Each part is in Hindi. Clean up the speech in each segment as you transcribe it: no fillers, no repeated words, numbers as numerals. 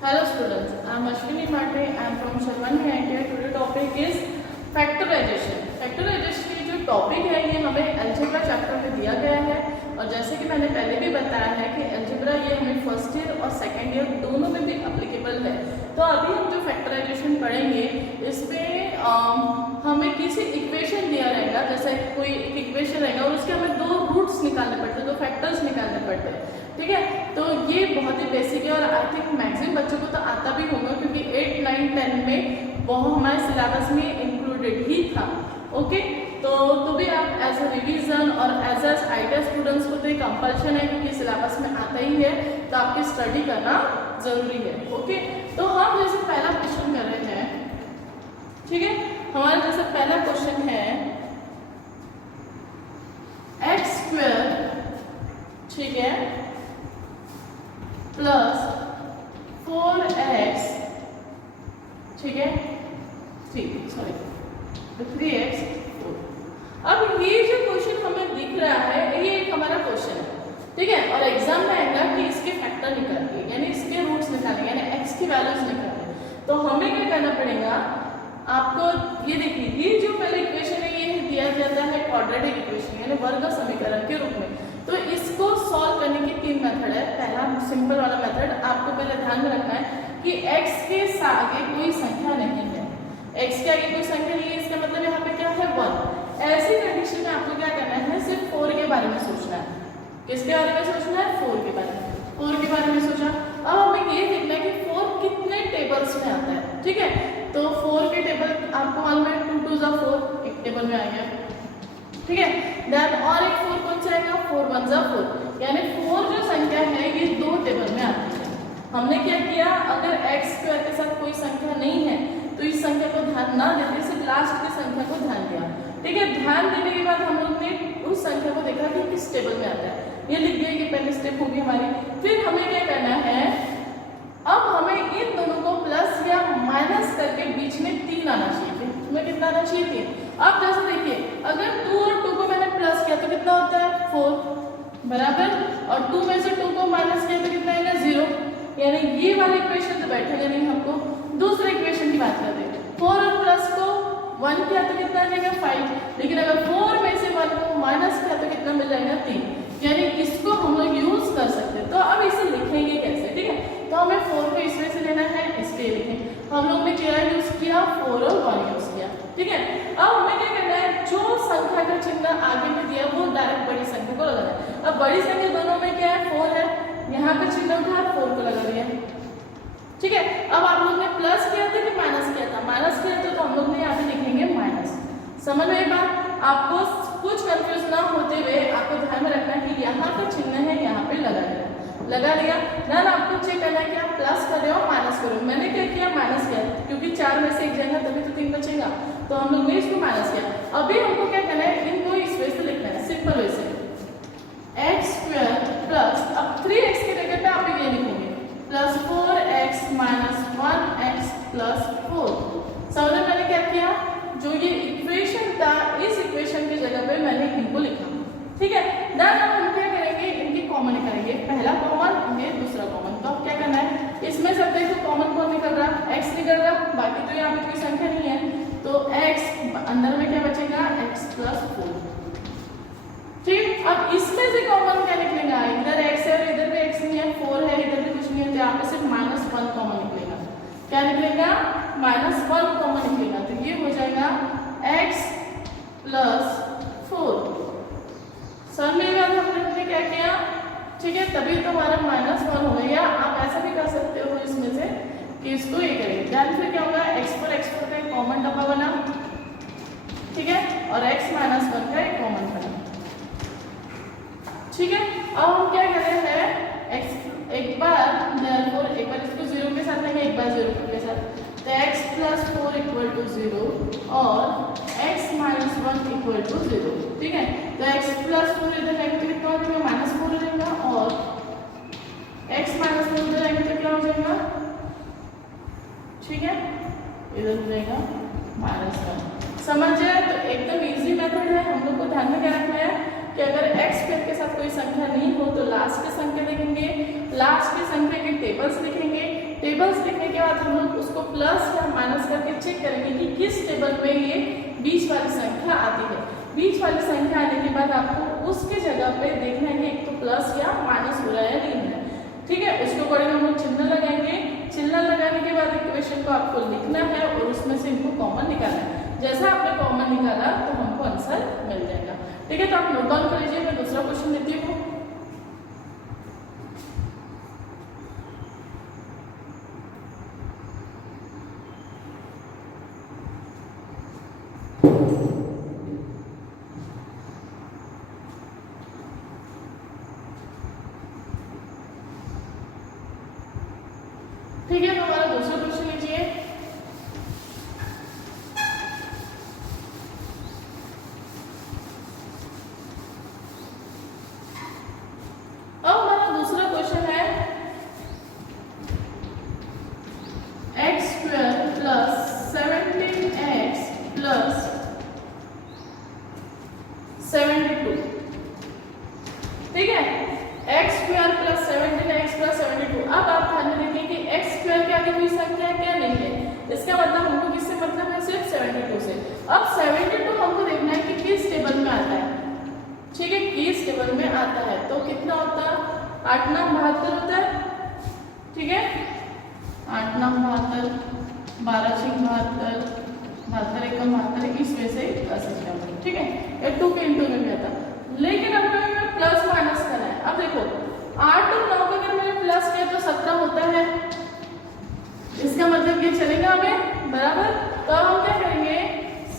Hello students, I am Ashwini Mate. I am from Sharwani ITI. Today topic is factorization. Factorization की जो टॉपिक है ये हमें अलजेब्रा चैप्टर में दिया गया है और जैसे कि मैंने पहले भी बताया है कि अलजेब्रा ये हमें फर्स्ट ईयर और सेकेंड ईयर दोनों में भी एप्लीकेबल है। तो अभी हम जो फैक्टराइजेशन पढ़ेंगे इसमें हमें किसी इक्वेशन दिया रहेगा, जैसे कोई एक इक्वेशन रहेगा और उसके हमें दो रूट्स निकालने पड़ते हैं, दो फैक्टर्स निकालने पड़ते हैं। ठीक है, तो ये बहुत ही बेसिक है और आई थिंक मैक्सिमम बच्चों को तो आता भी होगा क्योंकि 8, 9, 10 में वो हमारे सिलेबस में इंक्लूडेड ही था। ओके, तो भी आप एज अ रिवीजन और एज आईटीआई स्टूडेंट्स को तो एक कंपल्शन है क्योंकि सिलेबस में आता ही है, तो आपकी स्टडी करना जरूरी है। ओके, तो हम जैसे पहला क्वेश्चन कर रहे हैं, ठीक है, हमारा जैसे पहला क्वेश्चन है x², ठीक है, प्लस 4x, ठीक है, 3x 4। अब ये जो क्वेश्चन हमें दिख रहा है ये एक हमारा क्वेश्चन है, ठीक है, और एग्जाम में आएगा कि इसके फैक्टर निकालिए, यानी इसके रूट्स निकालेंगे, यानी x की वैल्यूज निकालेंगे। तो हमें क्या करना पड़ेगा, आपको ये देखिए, ये जो पहले इक्वेशन है ये दिया जाता है क्वाड्रेटिक इक्वेशन यानी वर्ग समीकरण के रूप में। तो इसको सॉल्व करने के 3 मेथड है। पहला सिंपल वाला मेथड, आपको पहले ध्यान में रखना है कि x के आगे कोई संख्या नहीं है, x के आगे कोई संख्या नहीं है, इसका मतलब यहाँ पे क्या है 1। ऐसी कंडीशन में आपको क्या करना है, सिर्फ 4 के बारे में सोचना है। किसके बारे में सोचना है, 4 के बारे में। 4 के बारे में सोचा, अब हमें ये देखना है कि 4 कितने टेबल्स में आता है। ठीक है, तो 4 के टेबल आपको मालूम है 2 2 जा 4 एक टेबल में आ गया, ठीक है। देन और एक 4 कौन सा आएगा, 4 1 जा 4, यानी 4 जो संख्या है ये 2 टेबल में आती है। हमने क्या किया, अगर x² के साथ कोई संख्या नहीं है तो इस संख्या को ध्यान ना देते, सिर्फ लास्ट की संख्या को ध्यान दिया। ठीक है, ध्यान देने के बाद हम लोग ने उस संख्या को देखा कि किस टेबल में आता है, ये लिख दिया कि पहली स्टेप होगी हमारी। फिर हमें क्या करना है, अब हमें इन दोनों को प्लस या माइनस करके बीच में 3 आना चाहिए। तुम्हें कितना आना चाहिए, 3। अब जैसे देखिए, अगर 2 और 2 को मैंने प्लस किया तो कितना होता है 4 बराबर, और 2 में से 2 को माइनस किया तो कितना आएगा 0, यानी ये वाली इक्वेशन तो बैठेगा नहीं। हमको दूसरे इक्वेशन की बात करते हैं, 4 और प्लस को 1 किया तो कितना आ जाएगा 5, लेकिन अगर 4 में से 1 को माइनस किया तो कितना मिल जाएगा 3, यानी इसको हम लोग यूज कर सकते हैं। तो अब इसे लिखेंगे कैसे, ठीक है, तो हमें 4 को इसमें से लेना है, इसके लिखें। हम लोग ने क्या यूज किया, 4 और 1 यूज किया, ठीक है। अब हमें क्या करना है, जो संख्या का चिन्ह आगे में दिया वो डायरेक्ट बड़ी संख्या को लगाना है। अब बड़ी संख्या दोनों में क्या है, 4 है, यहाँ पे चिन्ह उठा 4 को लगा दिया, ठीक है। अब आप लोग ने प्लस किया था कि माइनस किया था, माइनस किया था तो हम लोग ने यहाँ पे लिखेंगे माइनस। समझ में बात, आपको कुछ कंफ्यूज ना होते हुए आपको ध्यान में रखना है कि यहाँ का चिन्ह है, यहाँ पे लगा लिया ना, आपको चेक करना है कि आप प्लस कर रहे हो माइनस कर रहे हो। मैंने क्या किया, माइनस किया, क्योंकि 4 में से 1 जाएगा तभी तो 3 बचेगा, तो हम लोग ने इसको माइनस किया। अभी हमको क्या करना है, इनको इस वे से लिखना है, सिंपल वे से, x² प्लस, अब 3x की जगह पे आप ये लिखेंगे plus 4x minus 1x plus 4। समझ में मैंने क्या किया, जो ये इक्वेशन था इस इक्वेशन की जगह पे मैंने इनको लिखा, ठीक है। देन हम क्या करेंगे, इनकी कॉमन निकालेंगे, पहला कॉमन ये दूसरा कॉमन। तो अब क्या करना है, इसमें सब देखो कॉमन कौन निकल रहा, x निकल रहा, बाकी तो यहाँ पे कोई संख्या नहीं है, तो x अंदर में क्या बचेगा, x प्लस 4, ठीक। अब इसमें से कॉमन क्या निकलेगा, इधर x है और इधर भी x नहीं है, 4 है, इधर भी कुछ नहीं है, तो यहाँ पे सिर्फ -1 कॉमन निकलेगा। क्या निकलेगा, -1 कॉमन निकलेगा, तो ये हो जाएगा x प्लस 4। सर में बात हमने क्या किया, ठीक है, तभी तो हमारा -1 हो गया। आप ऐसा भी कर सकते हो इसमें से कि इसको ये करेंगे, ध्यान फिर क्या होगा, x4 का एक कॉमन डब्बा बना, ठीक है, और x -1 का एक कॉमन बना, ठीक है। अब हम क्या कर रहे हैं, एक बार इसको 0 के साथ लेंगे, एक बार 0 के साथ, तो x प्लस 4 इक्वल टू 0 और x माइनस 1 इक्वल टू 0, ठीक है। तो x प्लस 4 इधर जाएंगे तो कितना हो जाएगा, -4 हो जाएगा, और x माइनस 4 इधर जाएंगे तो क्या हो जाएगा, ठीक है, इधर हो जाएगा -1। समझ जाए, तो एकदम इजी मेथड है। हम लोग को ध्यान में क्या रखना है कि अगर x² के साथ कोई संख्या नहीं हो तो लास्ट की संख्या लिखेंगे, लास्ट की संख्या के टेबल्स लिखेंगे, टेबल्स लिखने के बाद हम लोग उसको प्लस या माइनस करके चेक करेंगे कि किस टेबल में ये बीच वाली संख्या आती है। बीच वाली संख्या आने के बाद आपको उसके जगह पे देखना है कि एक तो प्लस या माइनस हो रहा है या नहीं है, ठीक है। उसके अकॉर्डिंग हम लोग चिन्ह लगाएंगे। चिन्ह लगाने के बाद इक्वेशन को आपको लिखना है और उसमें से इनको कॉमन निकालना है। जैसा आपने कॉमन निकाला तो हमको आंसर मिल जाएगा, ठीक है। तो आप नोट डाउन कर लीजिए, मैं दूसरा क्वेश्चन देती हूँ। ठीक है, तो हमारा दूसरा क्वेश्चन लीजिए। अब हमारा दूसरा क्वेश्चन है x square plus 17x plus 72, ठीक है। x square plus 17x plus 72। अब आप ध्यान में रखें कि x स्क्वायर के आगे कोई संख्या है क्या, नहीं है। इसका मतलब हमको किससे मतलब है, सिर्फ 72 से। अब 72 हमको देखना है कि किस टेबल में आता है, ठीक है, किस टेबल में आता है। तो कितना होता है, 8 9 72 होता है, ठीक है। 8 9 72, 12 6 72, 72 1 72, इस वजह से कर सकते हैं, ठीक है। ये 2 के इंटू में भी आता है। लेकिन अब हमें प्लस माइनस करना है। अब देखो 8 और 9 का अगर मैंने प्लस किया तो 17 होता है, इसका मतलब ये चलेगा हमें बराबर। तो हम क्या करेंगे,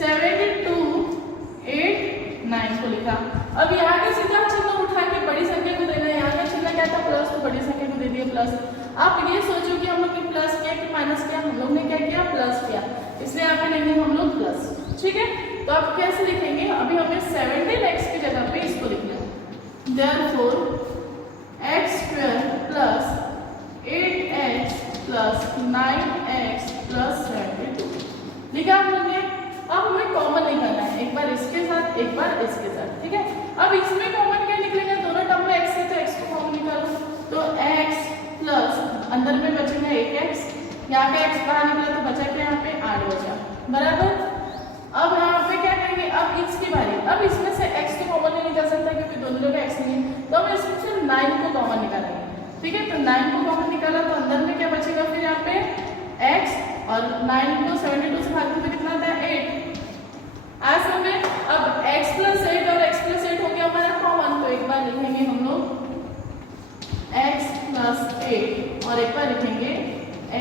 72 8 9 को लिखा। अब यहाँ के सीधा चिन्ह उठा के बड़ी संख्या को देना है। यहाँ का चिन्ह क्या था, प्लस, तो बड़ी संख्या को दे दिया प्लस। आप ये सोचो कि हम लोग ने प्लस किया कि माइनस किया, हम लोग ने क्या किया, प्लस किया, इसलिए यहाँ पे लेंगे हम लोग प्लस, ठीक है। तो आप कैसे लिखेंगे, अभी हमें 17x की जगह पे इसको लिखना है। Therefore x square plus 8x plus 9x plus 72 लिखा हम लोग ने। अब हमें कॉमन निकालना है, एक बार इसके साथ एक बार इसके साथ, ठीक है। अब इसमें कॉमन क्या निकलेगा, दोनों टर्म में x है तो x को कॉमन निकालो। तो x प्लस अंदर में बचेगा 1x, यहाँ का x बाहर निकला तो बचा क्या, यहाँ पे 8 बचा, बराबर। अब यहाँ पे क्या करेंगे, अब इसकी बारी। अब इसमें से x को कॉमन नहीं निकाल सकता क्योंकि दोनों जगह x नहीं है, तो हम इसमें से 9 को कॉमन निकालेंगे, ठीक है। तो 9 को कॉमन निकाला तो अंदर में क्या बचेगा, फिर यहाँ पे x, और 9 को 72 से भागने पे कितना आता है, 8। आज समझे। अब x प्लस 8 और x प्लस 8 हो गया हमारा कॉमन, तो एक बार लिखेंगे हम लोग x प्लस 8 और एक बार लिखेंगे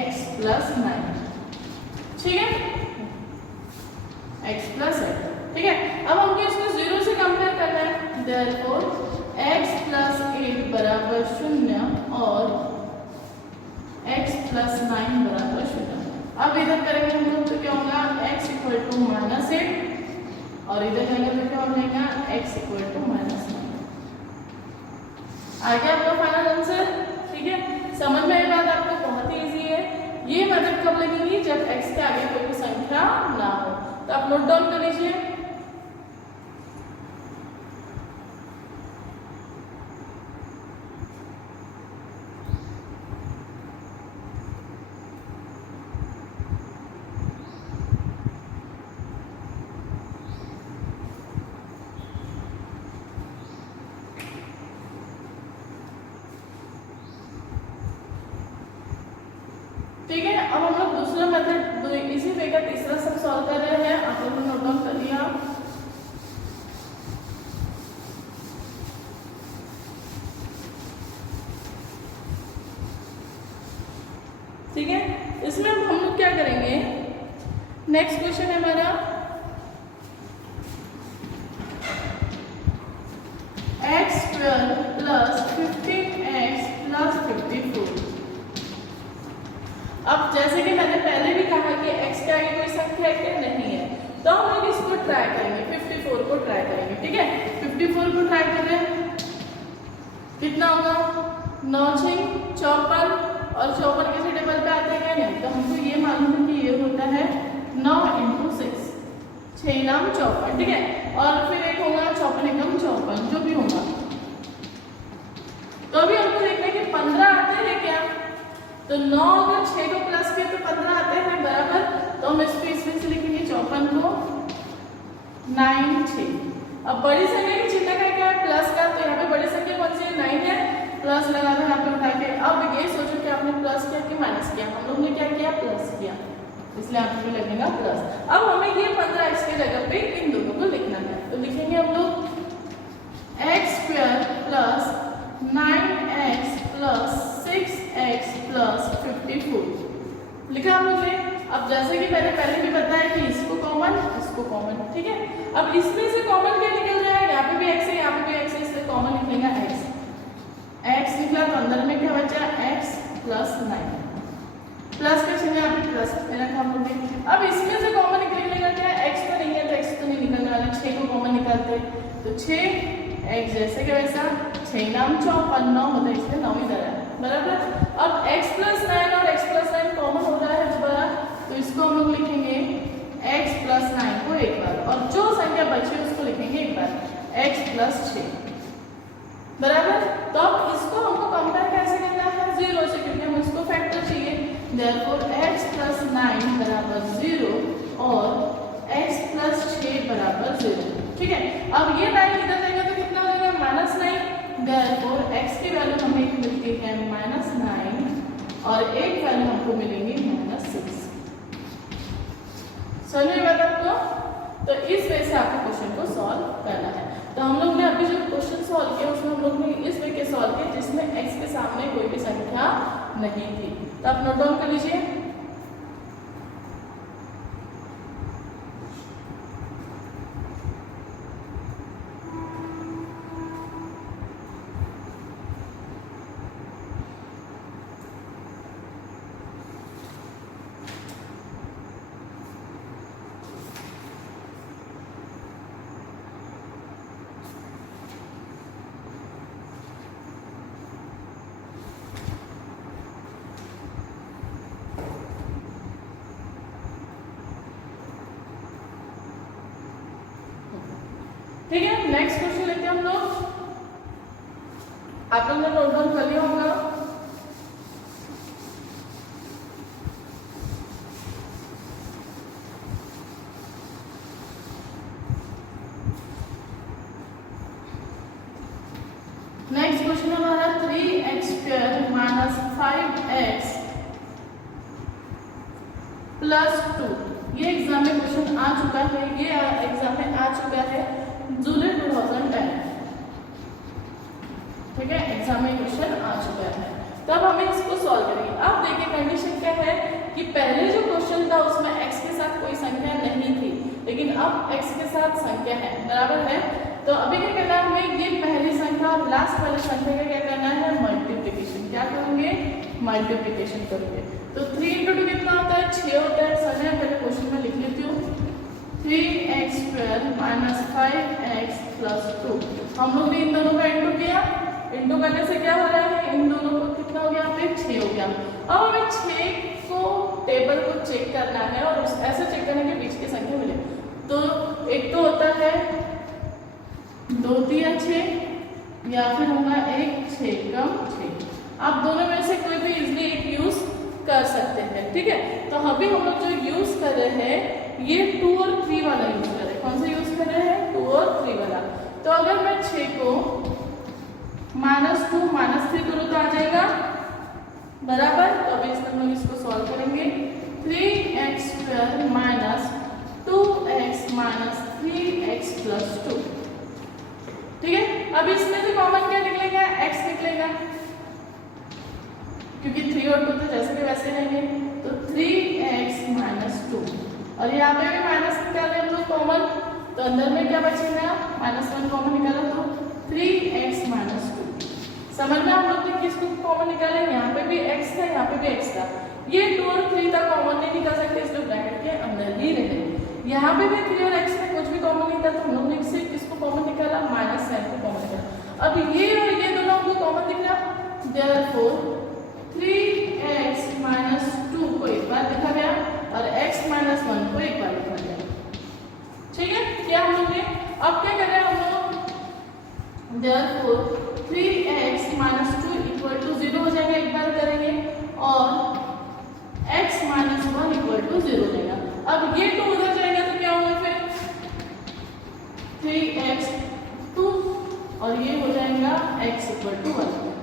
x प्लस 9, ठीक है, x प्लस 8, ठीक है। अब हमको इसको 0 से कंपेयर करना है। Therefore x प्लस 8 बराबर 0 और x प्लस 9 बराबर 0। अब इधर करेंगे हम लोग तो क्या होगा, x इक्वल टू -8 और इधर जाएंगे तो क्या हो जाएगा, x इक्वल टू -9। आ गया आपका फाइनल आंसर, ठीक है। समझ में आई बात आपको, बहुत ही इजी है। ये मेथड कब लगेगी, जब x के आगे कोई संख्या ना हो। तो आप नोट डाउन कर लीजिए। ठीक है, अब हम लोग दूसरा मेथड इसी वे का तीसरा सम सॉल्व कर रहे हैं। आप लोगों ने नोट डाउन कर लिया। ठीक है, इसमें हम लोग क्या करेंगे, नेक्स्ट क्वेश्चन है हमारा x square plus 15x plus 54। अब जैसे कि मैंने पहले भी कहा कि x के आगे कोई संख्या क्या नहीं है, तो हम लोग इसको ट्राई करेंगे, 54 को ट्राई करेंगे, ठीक है। 54 को ट्राई कर रहे हैं, कितना होगा, 9 6 54, और 54 किसी टेबल पे आते हैं क्या, नहीं। तो हमको ये मालूम है कि ये होता है 9 × 6, 6 9 54, ठीक है। और फिर एक होगा 54 × 54, जो भी होगा। तो अभी हमको देखना है कि 15 आते हैं क्या, तो 9 अगर 6 को प्लस किए तो 15 आते हैं बराबर। तो हम इसको इसमें से लिखेंगे 54 को 9 6। अब बड़ी संख्या की चिन्ह का क्या है प्लस का, तो यहाँ पे बड़ी संख्या कौन सी है 9 है, प्लस लगा दो यहाँ पे उठा के। अब ये सोचो कि आपने प्लस किया कि माइनस किया, हम लोग ने क्या किया प्लस किया, इसलिए आपको लगेगा प्लस। अब हमें ये 15x के जगह पे इन दोनों को लिखना है, तो लिखेंगे हम लोग x² plus 9x plus 6x plus 54 लिखा हम लोग ने। अब जैसे कि मैंने पहले भी बताया कि इसको कॉमन ठीक है। अब इसमें से कॉमन क्या निकल रहा है, यहाँ पे भी x है यहाँ पे भी x है, इसलिए कॉमन निकलेगा x निकला तो अंदर में क्या बचा x प्लस 9 प्लस का चिन्ह यहाँ पे प्लस मेरा काम हो गया। अब इसमें से कॉमन निकलेगा क्या, x तो नहीं है तो x तो नहीं निकलने वाला, 6 को कॉमन निकालते तो 6x जैसे कि वैसा 6 नाम 54 9 होता है, इसलिए 9 इधर है बराबर। अब x प्लस 9 और x प्लस 9 कॉमन हो रहा है दोबारा, तो इसको हम लोग लिखेंगे x प्लस 9 को एक बार, और जो संख्या बची उसको लिखेंगे एक बार x प्लस 6 बराबर। तो अब इसको हमको कंपेयर कैसे करना है 0 से, क्योंकि हम इसको फैक्टर चाहिए। देयरफॉर x प्लस 9 बराबर 0 और x प्लस 6 बराबर 0, ठीक है। अब ये 9 इधर जाएगा तो कितना हो जाएगा -9। देयरफॉर x की वैल्यू हमें मिलती है -9 और एक वैल्यू हमको मिलेंगी -6। समझ में बात आपको? तो इस वे से आपको क्वेश्चन को सॉल्व करना है। तो हम लोग ने अभी जो क्वेश्चन सॉल्व किया उसमें हम लोग ने इस वे के सॉल्व किया जिसमें x के सामने कोई भी संख्या नहीं थी। तो आप नोट डाउन कर लीजिए। ठीक है, नेक्स्ट क्वेश्चन लेते हैं हम लोग। आप लोग ने नोट डाउन कर लिया होगा। नेक्स्ट क्वेश्चन हमारा 3x² माइनस 5x प्लस 2। ये एग्जाम में क्वेश्चन आ चुका है, ये एग्जाम में आ चुका है जुलाई 2010, ठीक है, एग्जाम में क्वेश्चन आ चुका है। तब हमें इसको सॉल्व करेंगे। अब देखिए कंडीशन क्या है कि पहले जो क्वेश्चन था उसमें x के साथ कोई संख्या नहीं थी, लेकिन अब x के साथ संख्या है बराबर है। तो अभी क्या करना है हमें, ये पहली संख्या और लास्ट वाली संख्या का क्या करना है मल्टीप्लिकेशन। क्या करेंगे मल्टीप्लिकेशन करेंगे। तो 3 × 2 कितना होता है 6 होता है। समझे, पहले क्वेश्चन में लिख लेती हूँ 3x² माइनस 5x प्लस 2। हम लोग ने इन दोनों का इंटू किया, इंटू करने से क्या हो रहा है इन दोनों को कितना हो गया यहाँ पे 6 हो गया। अब हमें 6 को टेबल को चेक करना है और ऐसे चेक करने के बीच की संख्या मिले। तो एक तो होता है 2 3 6 या फिर होगा 1 6 कम 6। आप दोनों में से कोई भी इजीली एक यूज कर सकते हैं, ठीक है। तो अभी हम लोग जो यूज कर रहे हैं ये 2 और 3 वाला यूज कर रहे हैं। कौन सा यूज कर रहे हैं 2 और 3 वाला। तो अगर मैं 6 को -2 -3 करूँ तो आ जाएगा बराबर। तो अभी हम लोग इसको सॉल्व करेंगे 3x² minus 2x minus 3x plus 2, ठीक है। अब इसमें से कॉमन क्या निकलेगा x निकलेगा, क्योंकि 3 और 2 तो जैसे भी वैसे रहेंगे। तो 3x माइनस 2 और यहाँ पे भी माइनस निकाले हम लोग कॉमन, तो अंदर में क्या बचेगा -1 कॉमन निकाला तो 3x माइनस 2। समझ में हम लोग ने किसको कॉमन निकाले, यहाँ पे भी x था यहाँ पे भी x था। ये 2 और 3 तक कॉमन नहीं निकाल सकते, इसलिए ब्रैकेट के अंदर ही रहे। यहाँ पे भी 3 और x में कुछ भी कॉमन नहीं था, तो हम लोग ने सिर्फ किसको कॉमन निकाला -9 को कॉमन निकाला। अब ये और ये दोनों हमको कॉमन दिख रहा, देयरफॉर 3x माइनस 2 को एक बार लिखा गया और x माइनस 1 को एक बार लिखा गया, ठीक है। क्या हम लोग ने अब क्या कर रहे हैं हम लोग, therefore 3x minus 2 equal to 0 हो जाएगा, एक बार करेंगे और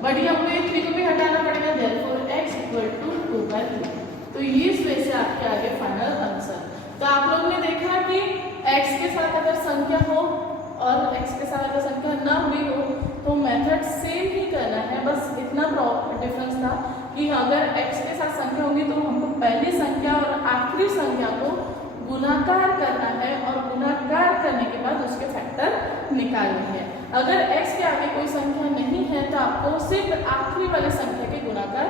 बट यहाँ पे 3 को भी हटाना पड़ेगा, देयरफॉर x इक्वल टू 2/3। तो ये इस वजह से आपके आगे फाइनल आंसर। तो आप लोग ने देखा कि x के साथ अगर संख्या हो और x के साथ अगर संख्या ना भी हो तो मेथड सेम ही करना है, बस इतना डिफरेंस था कि अगर x के साथ संख्या होगी तो हमको पहली संख्या और आखिरी संख्या को गुणाकार करना है और गुणाकार करने के बाद उसके फैक्टर निकालने हैं। अगर x के आगे कोई संख्या नहीं है तो आपको सिर्फ आखिरी वाली संख्या के गुणाकार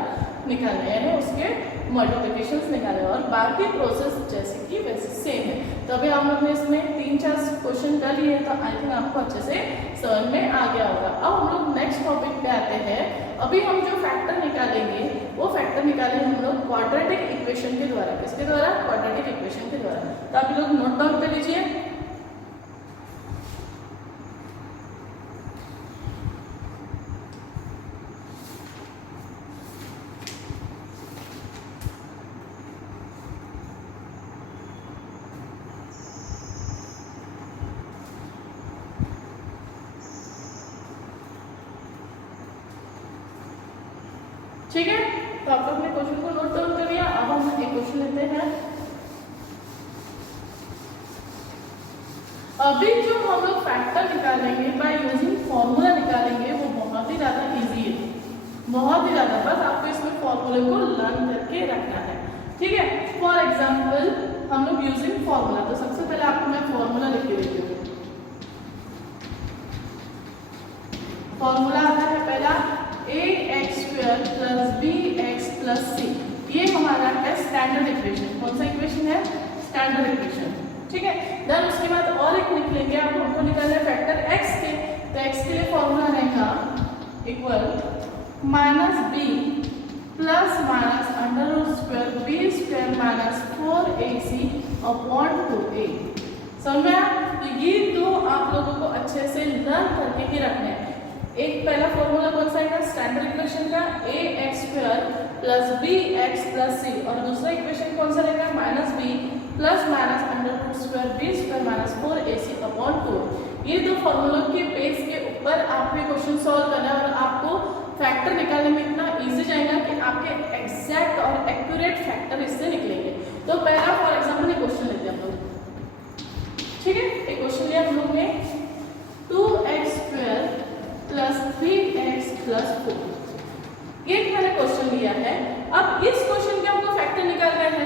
निकालना है, यानी उसके मल्टीप्लिकेशंस निकालने, और बाकी प्रोसेस जैसे कि वैसे सेम है। तो अभी हम लोग ने इसमें 3-4 क्वेश्चन कर लिए, तो आई थिंक आपको अच्छे से समझ में आ गया होगा। अब हम लोग नेक्स्ट टॉपिक पे आते हैं। अभी हम जो फैक्टर निकालेंगे वो फैक्टर निकालेंगे हम लोग क्वाड्रेटिक इक्वेशन के द्वारा। किसके द्वारा? क्वाड्रेटिक इक्वेशन के द्वारा। तो आप लोग नोट डाउन कर लीजिए। ठीक है, तो आप लोग ने क्वेश्चन को नोट डाउन कर लिया। अब हम एक क्वेश्चन लेते हैं। अभी जो हम लोग फैक्टर निकालेंगे बाय यूजिंग फॉर्मूला निकालेंगे वो बहुत ही ज्यादा इजी है, बहुत ही ज्यादा। बस आपको इसमें फॉर्मूले को लर्न करके रखना है। ठीक है, फॉर एग्जाम्पल हम लोग यूजिंग फॉर्मूला, तो सबसे पहले आपको मैं फॉर्मूला लिख के देती हूँ। फॉर्मूला आता है पहला ax² + bx + c। ये हमारा है स्टैंडर्ड इक्वेशन। कौन सा इक्वेशन है? Standard equation. ठीक है, देन उसके बाद और एक लिख लेंगे। आप हमको निकालना है फैक्टर x के, तो x के लिए फॉर्मूला रहेगा equal -b plus minus √² b² - 4ac/2a। समझ में आया? तो ये दो आप लोगों को अच्छे से लर्न करके ही रखना है। एक पहला फॉर्मूला कौन सा है? स्टैंडर्ड इक्वेशन का ax² + bx + c, और दूसरा इक्वेशन कौन सा रहेगा? -b plus minus √² b² - 4ac/2। ये दो फॉर्मूलों के बेस के ऊपर आपको क्वेश्चन सॉल्व करना है, और आपको फैक्टर निकालने में इतना इजी जाएगा कि आपके एग्जैक्ट और एक्यूरेट फैक्टर इससे निकलेंगे। तो पहला फॉर एग्जाम्पल एक क्वेश्चन लेते हैं हम लोग। ठीक है, एक क्वेश्चन लिया हम लोग ने 2x² + 3x + 4। ये मैंने क्वेश्चन लिया है। अब इस क्वेश्चन के हमको फैक्टर निकालना है।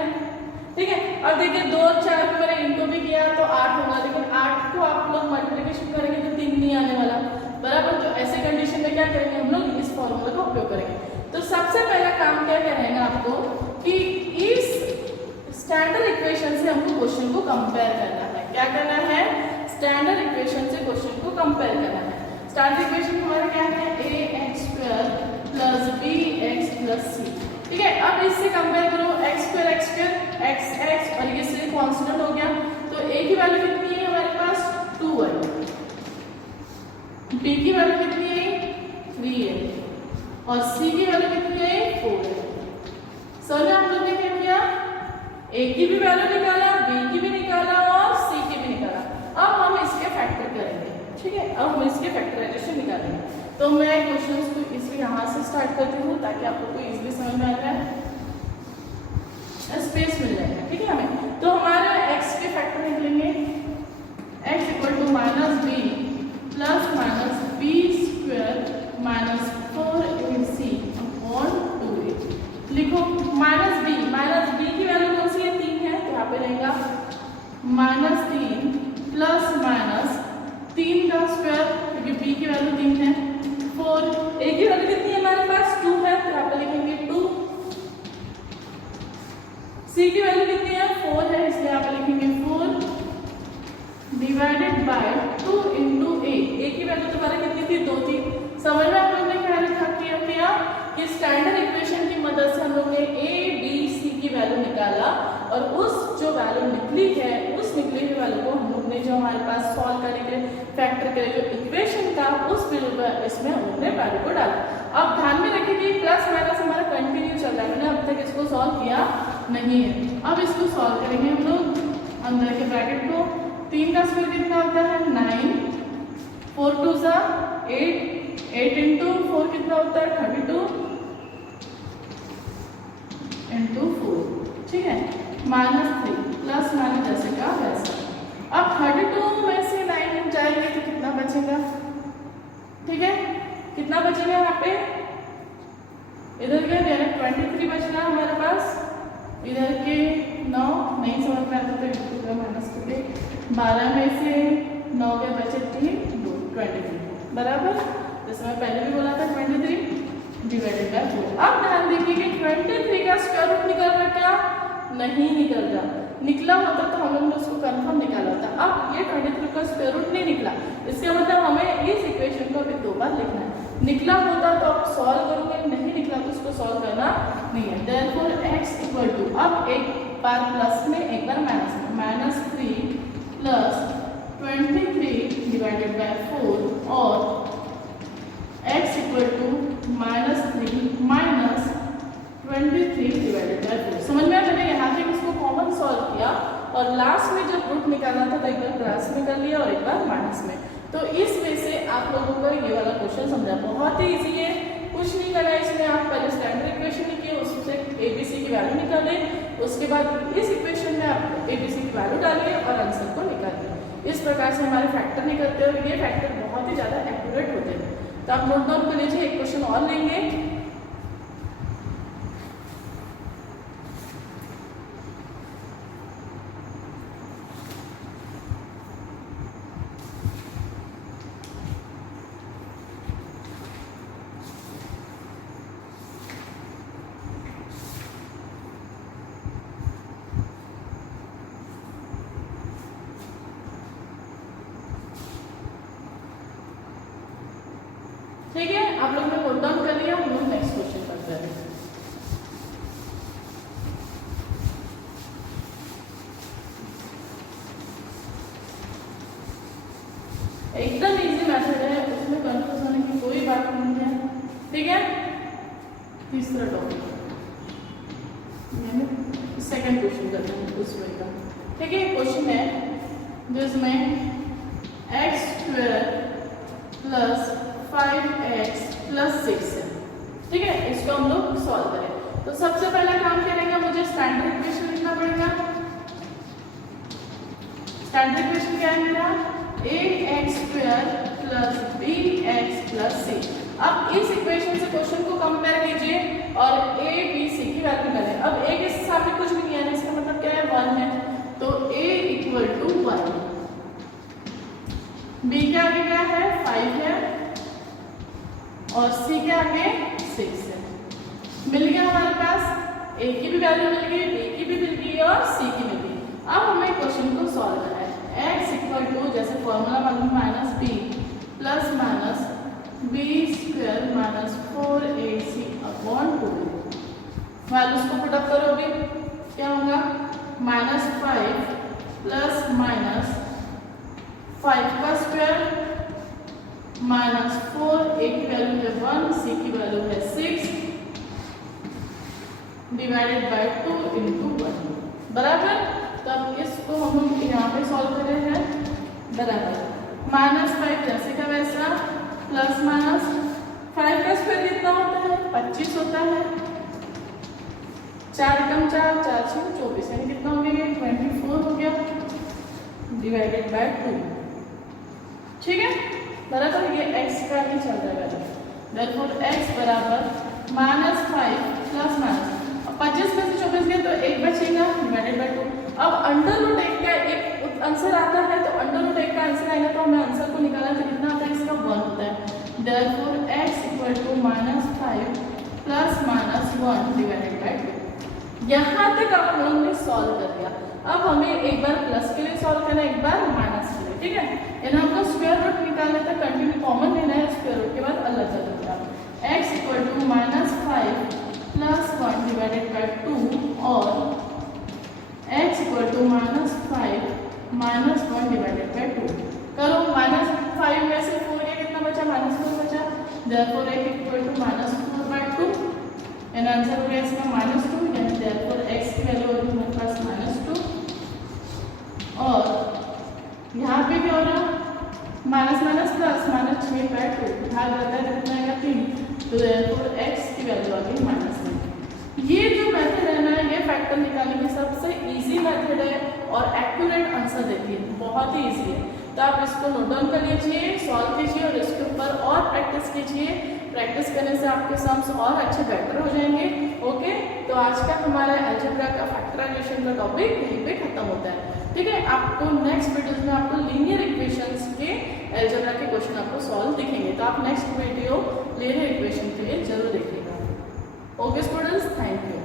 ठीक है, अब देखिए 2 और 4 को मैंने इनको भी किया तो 8 होगा, लेकिन 8 को आप लोग मल्टीप्लिकेशन करेंगे तो 3 नहीं आने वाला, बराबर। तो ऐसे कंडीशन में क्या करेंगे हम लोग? इस फॉर्मूला का उपयोग करेंगे। तो सबसे पहला काम क्या करेंगे आपको कि इस स्टैंडर्ड इक्वेशन से हमको क्वेश्चन को कंपेयर करना है। क्या करना है? स्टैंडर्ड इक्वेशन से क्वेश्चन को कंपेयर करना है। स्टैंडर्ड इक्वेशन हमारा क्या है? ax² + bx + c। ठीक है, अब इससे कंपेयर करो x² x और ये सिर्फ कांस्टेंट हो गया, तो a की वैल्यू कितनी है हमारे पास? 2 है। b की वैल्यू कितनी है? 3 है, और c की वैल्यू कितनी है? 4 है। सर हम लोग ने क्या किया? a की भी वैल्यू निकाला, b की भी निकाला और c की भी निकाला। अब हम इसके फैक्टर करेंगे। ठीक है, अब हम इसके फैक्टराइजेशन निकालेंगे। तो मैं क्वेश्चंस को इसे यहाँ से स्टार्ट करती हूँ ताकि आप लोग को इजीली समझ में आ जाए, स्पेस मिल जाएगा। ठीक है हमें, तो हमारे x के फैक्टर निकलेंगे x = -b plus minus b² - 4ac/2a। लिखो -b की वैल्यू कौन सी है? 3 है, तो यहाँ पे रहेगा -3 प्लस माइनस 3 का स्क्वायर, क्योंकि b की वैल्यू 3 है, 4। a की वैल्यू कितनी है हमारे पास? 2 है, तो यहाँ पे लिखेंगे 2। c की वैल्यू कितनी है? 4 है, इसलिए यहाँ पे लिखेंगे 4 डिवाइडेड बाय 2 इंटू a की वैल्यू तुम्हारे कितनी थी? 2 थी। समझ में आप लोग ने क्या लिखा किया कि स्टैंडर्ड इक्वेशन की मदद से हम लोग ने a b c की वैल्यू निकाला, और उस जो वैल्यू निकली है उस निकली हुई वैल्यू को हम लोग ने जो हमारे पास सॉल्व करने के लिए फैक्टर के लिए जो इक्वेशन था उस इसमें हम लोग ने वैल्यू को डाला। अब ध्यान में रखिए कि प्लस माइनस हमारा कंटिन्यू चल रहा है, मैंने अब तक इसको सॉल्व किया नहीं है। अब इसको सॉल्व करेंगे हम लोग। अंदर के ब्रैकेट को 3 का स्क्वायर कितना होता है? 9, 4 2 8 8 इंटू 4 कितना होता है 32 इंटू 4, ठीक है, -3 प्लस माइनस जैसे का वैसा। अब 32 में से 9 जाएंगे तो कितना बचेगा, ठीक है, कितना बचेगा यहाँ पे, इधर के 23 बच रहा हमारे पास, इधर के 9 नहीं समझ में आता तो माइनस करके 12 में से 9 के बचे 3 2 23 बराबर, जैसे मैं पहले भी बोला था 23 डिवाइडेड बाय 4। अब ध्यान देखिए कि 23 का स्क्वायर रूट निकल रहा क्या, नहीं निकल रहा, निकला होता तो हम लोग ने उसको कंफर्म निकाला होता। अब ये 23 का स्क्वायर रूट नहीं निकला, इसका मतलब हमें इस इक्वेशन को अभी 2 बार लिखना है। निकला होता तो आप सॉल्व करोगे, नहीं निकला तो उसको सॉल्व करना नहीं है। देयरफॉर x इक्वल टू, अब एक बार प्लस में एक बार माइनस में, -3 प्लस 23 डिवाइडेड बाय 4 और x equal to -3 minus 23 divided by 4। समझ में, मैंने यहाँ तक इसको कॉमन सॉल्व किया और लास्ट में जब रूट निकालना था तो एक बार प्लस में कर लिया और एक बार माइनस में। तो इस वे से आप लोगों को ये वाला क्वेश्चन समझा, बहुत ही इजी है, कुछ नहीं करना है इसमें। आप पहले स्टैंडर्ड इक्वेशन लिखिए, उससे ABC की वैल्यू निकालें, उसके बाद इस इक्वेशन में आप ABC की वैल्यू डालिए और आंसर को निकालिए। इस प्रकार से हमारे फैक्टर निकलते हैं और ये फैक्टर बहुत ही ज़्यादा एक्यूरेट होते हैं। तो आप नोट डाउन कर लीजिए, एक क्वेश्चन और लेंगे। ठीक है, आप लोग ने नोट डाउन कर लिया, हम लोग नेक्स्ट क्वेश्चन करते हैं। एकदम इजी मेथड है, उसमें कंफ्यूज होने की कोई बात नहीं है, ठीक है। तीसरा टॉपिक सेकंड क्वेश्चन करते हैं उसमें का, ठीक है। क्वेश्चन है जिसमें x² प्लस 5x प्लस 6 है, ठीक है, इसको हम लोग सॉल्व करें। तो सबसे पहला काम करेंगे, मुझे स्टैंडर्ड इक्वेशन लिखना पड़ेगा। स्टैंडर्ड इक्वेशन क्या है मेरा, ax² plus bx plus c। अब इस इक्वेशन से क्वेश्चन को कंपेयर कीजिए और a b c की वैल्यू करें। अब a के सामने कुछ भी नहीं है, इसका मतलब क्या है 1 है, तो a इक्वल टू 1, b के आगे क्या है 5 है और c के आगे 6 है। मिल गया हमारे पास, a की भी वैल्यू मिल गई, b की भी मिल गई और c की मिल गई। अब हमें क्वेश्चन को सॉल्व करना है। x इक्वल टू, जैसे फॉर्मूला मालूम, minus b plus minus b² minus 4ac upon 2। Values को पुटअप करो, भी क्या होगा, -5 प्लस माइनस 5 का स्क्वायर माइनस 4, a की वैल्यू है 1, c की वैल्यू है 6 डिवाइडेड बाय 2 इंटू 1 बराबर। तो अब इसको हम लोग यहाँ पे सॉल्व कर रहे हैं बराबर, -5 जैसे का वैसा प्लस माइनस 5 का स्क्वायर कितना होता है 25 होता है, 4 कम 4 4 6 24, यानी कितना हो गया 24 हो गया डिवाइडेड बाय 2, ठीक है बराबर। ये x का ही चल रहा है, देयरफॉर x बराबर -5 प्लस माइनस 25 में से 24 गया तो 1 बचेगा डिवाइडेड बाय 2। अब अंडर रूट 1 का एक आंसर आता है, तो अंडर रूट 1 का आंसर आएगा तो हमें आंसर को निकालना तो कितना आता है, इसका 1 होता है। Therefore x equal to -5 plus minus 1 divided by 2। यहाँ तक आप हम लोगों ने सॉल्व कर दिया। अब हमें एक बार प्लस के लिए सॉल्व करना है, एक बार माइनस के लिए, ठीक है। यानी हमको स्क्वायर रूट निकालना था, कंटिन्यू कॉमन लेना है, स्क्वायर रूट के बाद अलग कर देना। x equal to -5 plus 1 divided by 2 और x equal to -5 minus 1 divided by 2 करो। -5 में से 4 गया, कितना बचा -4 बचा, therefore x equal to -4 by 2 and answer हो गया इसका -2, यानी देयरफॉर x की वैल्यू होगी हमारे पास -2 और यहाँ पे क्या हो रहा माइनस माइनस प्लस -6 बाय 2, भाग रहता है कितना आएगा 3, तो x की वैल्यू आ गई -9। ये जो मेथड है ना, ये फैक्टर निकालने की सबसे इजी मेथड है और एक्यूरेट आंसर देती है, बहुत ही इजी है। तो आप इसको नोट डाउन कर लीजिए, सॉल्व कीजिए और इसके ऊपर और प्रैक्टिस कीजिए। प्रैक्टिस करने से आपके सम्स और अच्छे बेटर हो जाएंगे। ओके, तो आज का हमारा अलजेब्रा का फैक्टराइजेशन का टॉपिक यहीं पे खत्म होता है। ठीक है, आपको नेक्स्ट वीडियोस में आपको लीनियर इक्वेशंस के अलजेब्रा के क्वेश्चन आपको सॉल्व दिखेंगे, तो आप नेक्स्ट वीडियो लीनियर इक्वेशन के लिए जरूर देखिएगा। Okay students, thank you.